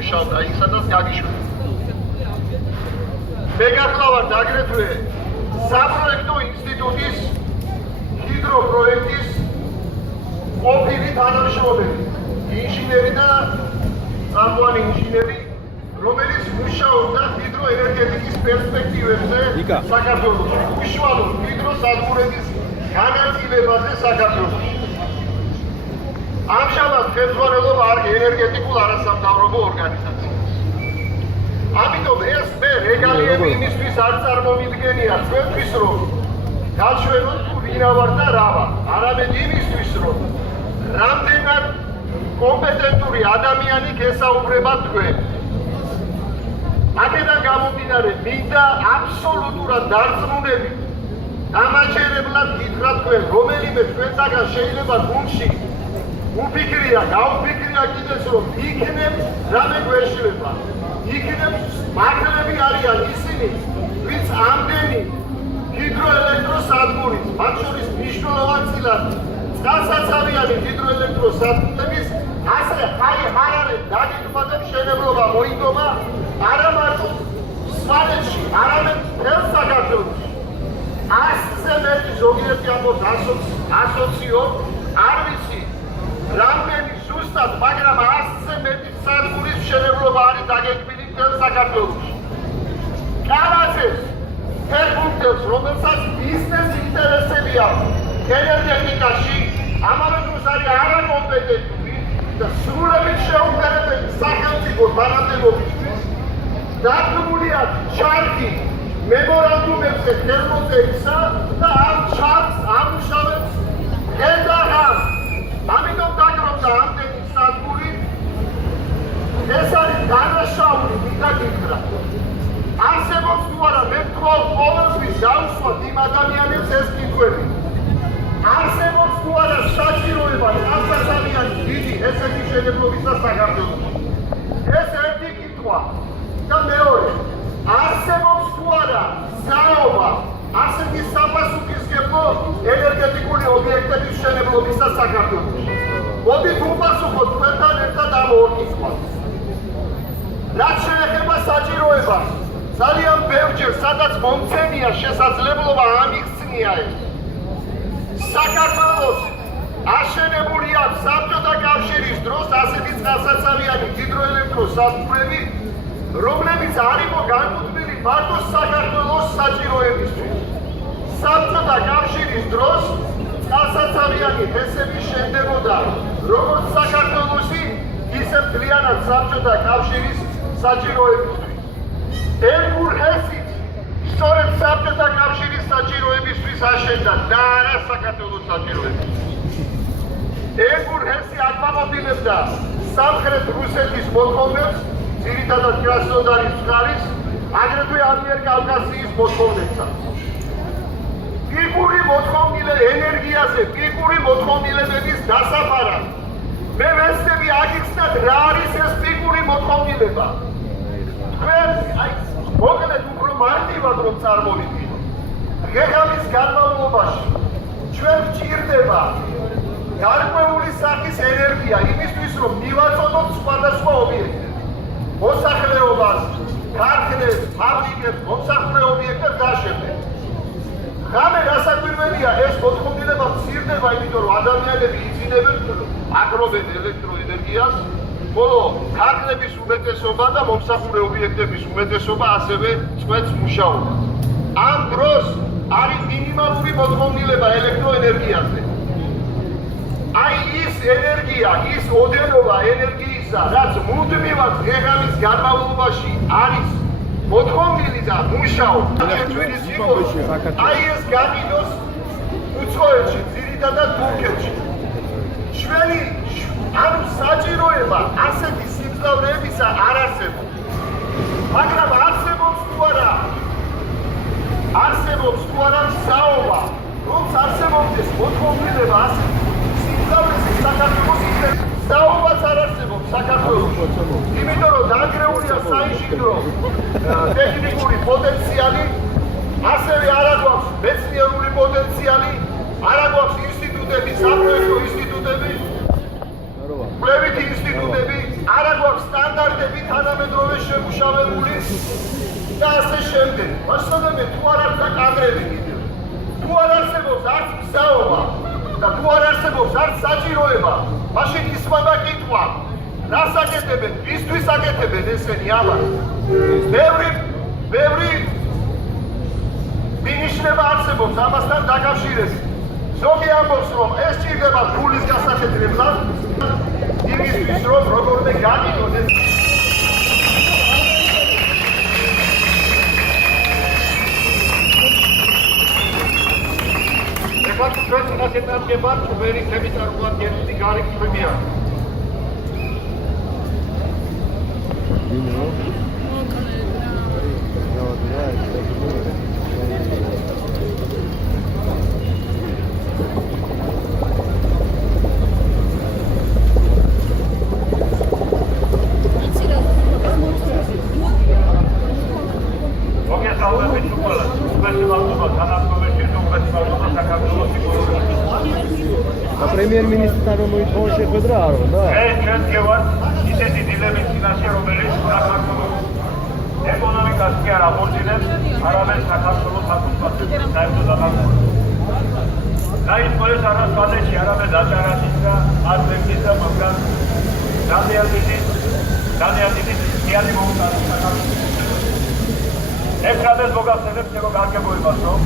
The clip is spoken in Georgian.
მუშაობდა იქ სადაც გაგიშვი. მე გახლავართ აგრეთვე საპროექტო ინსტიტუტის ჰიდროპროექტის ყოფილი თანამშრომელი, ინჟინერი და წამყვანი ინჟინერი, რომელიც მუშაობდა ჰიდროენერგეტიკის პერსპექტივებზე საქართველოში, უშუალოდ ჰიდროსადგურების განაწილებაზე საქართველოში. ამჟამად ხელმძღვანელობა ენერგეტიკულ არასამთავრობო ორგანიზაციას. ამიტომ ეს მე რეგალიები იმისთვის არ წარმომიდგენია ჩვენთვის, რომ გაჩვენოთ თუ ვინა ვარ და რა ვარ, არამედ იმისთვის, რომ რამდენად კომპეტენტური ადამიანი გესაუბრება თქვენ. აქედან გამომდინარე, მინდა აბსოლუტურად დარწმუნებით დამაჩერებლად გითხრათ თქვენ, რომელიმე თქვენთაგან შეიძლება გუნდში უფიქრია, გაუფიქრია კიდეც, რომ იქნებ რამე გვეშლება. იქნებ მართლები არიან ისინი, ვინც ამდენი ჰიდროელექტროსადგურის, მათ შორის მნიშვნელოვანწილად წყალსაცავიანი ჰიდროელექტროსადგურების ასე ხარარე დაგეგმვა და მშენებლობა მოიგომა არა მარტო სვანეთში, არამედ მთელ საქართველოში. 100-ზე მეტი ზოგიერთი ამბობს ასოციო, არ ვიცი რამდენი ზუსტად, მაგრამ 100-ზე მეტი სადგურის მშენებლობა არის დაგეგმილი მთელ საქართველოში. კალათებს ფერფუნქტებს, რომელსაც ბიზნეს ინტერესები აქვს ენერგეტიკაში, ამავე დროს არის არაკომპეტენტური და სრულებით შეუპირებელი სახელმწიფო თანამდებობისთვის დადგმულია ჩარტი მემორანდუმებზე თერმოწერისა და ამ ჩარტს ამუშავებს ედაღამ. ამიტომ დაგროვდა ამდენი სადგური. ეს არის დანაშაული, მინდა გითხრათ. არსებობს თუ არა, მე ვთქვათ ყოველთვის დავუსვათ იმ ადამიანებს ეს კითხვები. არსებობს თუ არა საჭიროება წყალსაცავიანი დიდი ესეთი მშენებლობისა საქართველოში. ეს ერთი კითხვა. და მეორე, არსებობს თუ არა საობა ასეთი საფასუქისგებლო ენერგეტიკული ობიექტების მშენებლობისა საქართველოში. მოდით უპასუხოთ თქვენთან ერთად ამ ორ კითხვას. რაც შეეხება საჭიროებას, ძალიან ბევრჯერ სადაც მომცემია შესაძლებლობა ამიხსნია ეს. საქართველოს აშენებულია საბჭოთა კავშირის დროს ასეთი წყალსაცავიანი ჰიდროელექტროსადგურები, რომლებიც არ იყო განკუთვნილი მარტო საქართველოს საჭიროებისთვის. საბჭოთა კავშირის დროს წყალსაცავიანი ჰესები შენდებოდა როგორც საქართველოში, ისე მთლიანად საბჭოთა კავშირის საჭიროებისთვის. ერგურ ჰესიც სწორედ საბჭოთა კავშირის საჭიროებისთვის აშენდა და არა საქართველოს საჭიროებისთვის. ერგურ ჰესი აკმაყოფილებდა სამხრეთ რუსეთის მოთხოვნებს, ძირითადად კრასნოდარის წყარის, აგრეთვე ამიერკავკასიის მოთხოვნებსაც. პიკური მოთხოვნილე ენერგიაზე, პიკური მოთხოვნილებების დასაფარად. მე ვეცდები აგიხსნათ რა არის ეს პიკური მოთხოვნილება. თქვენ მოკლედ უფრო მარტივად რომ წარმოვიდგინოთ. დღე-ღამის განმავლობაში ჩვენ გვჭირდება გარკვეული სახის ენერგია იმისთვის, რომ მივაწოდოთ სხვადასხვა ობიექტებს. მოსახლეობას, ქარხნებს, ფაბრიკებს, მომსახურე ობიექტებს დააშენებენ. ღამე გასაკვირველია, ეს მოთხოვნილება მცირდება, იმიტომ რომ ადამიანები იწინებენ, აგროვენ ელექტროენერგიას, ხოლო ქარხნების უმეტესობა და მომსახურე ობიექტების უმეტესობა ასევე წყვეტს მუშაობას. ამ დროს არის მინიმალური მოთხოვნილება ელექტროენერგიაზე. აი ის ენერგია, ის ოდენობა ენერგიისა, რაც მუდმივად დღე-ღამის განმავლობაში არის მოთხოვნილი და მუშაობს, აი ეს გამიდოს უცხოეთში, ძირითადად თურქეთში. ჩვენი ანუ საჭიროება ასეთი სიმძლავრეებისა არ არსებობს. მაგრამ არსებობს თუ არა საობა, რომც არსებობდეს მოთხოვნილება ასეთი სიმძლავრეების საქართველოს ინტერესს. საუბაც არ არსებობს საქართველოში. იმიტომ რომ დანგრეულია საინჟინრო ტექნიკური პოტენციალი, ასევე არ აქვს მეცნიერული პოტენციალი, არ აქვს ინსტიტუტები, საპროექტო ინსტიტუტები, კვლევითი ინსტიტუტები, არ აქვს სტანდარტი სტანდარტები თანამედროვე შემუშავებული და ასე შემდეგ. მასწავლებელი თუ არ აქვს კადრები კიდევ, თუ არ არსებობს არც მგზავრობა და თუ არ არსებობს არც საჭიროება, მაშინ ისმება კითხვა, რას აკეთებენ, ვისთვის აკეთებენ ესენი ამას. ბევრი მინიშნება არსებობს ამასთან დაკავშირებით. ზოგი ამბობს, რომ ეს ჭირდება ფულის გასაკეთებლად, იმისთვის, რომ როგორმე განიკოს ეს ეხლა ჩვენ წინას ეტარდება უბერის თემის წარმოადგენელი გარიგ ქვემია. პრემიერ-მინისტრთან რომ მოითხოვა შეხვედრა არ უნდა? ჩვენ გევართ ისეთი დილების წინაშე, რომელიც საქართველოს ეკონომიკას კი არ აღორძინებს, არამედ საქართველოს აკონტროლებს საერთო დაღამბულს. გაიწვევს არას ბაზეში, არამედ აჭარაშიც და აზერბაიჯანში და მაგრამ ძალიან დიდი ზიანი მოუტანს საქართველოს. ეს გადას მოგახსენებს, რომ გარგებოებას, რომ